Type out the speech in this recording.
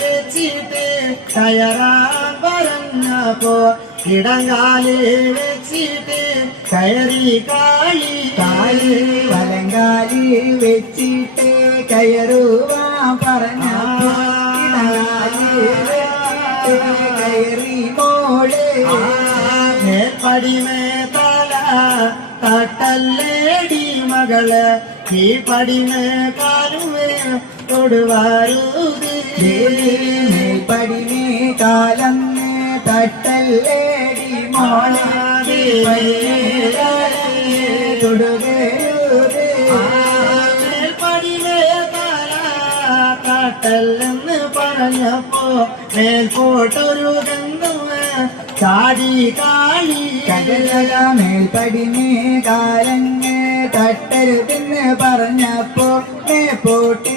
വെച്ചിട്ട് കയറാൻ പറഞ്ഞപ്പോ ഇടങ്കാലി വെച്ചിട്ട് കയറി കാളി വലങ്കാലി വെച്ചിട്ട് കയറുവാൻ പറഞ്ഞപ്പോ കയറി മോളെ മേൽപ്പടിമേ തല തട്ടല്ലേടി മകള് ഈ പടിമേ കാലുമേ തൊടുവാരുത് മേൽപ്പടിമേ കാലം തട്ടല്ലേടി മോളെ തൊടുകരുത് മേൽപ്പടിമേ തല തട്ടല്ലെന്ന് പറഞ്ഞപ്പോ മേൽപോട്ടൊരു ഗംഗ ചാടി കാളി മേൽപ്പടിമേ കാലങ്ങ് തട്ടരുതെന്ന് പറഞ്ഞപ്പോ പോട്ടി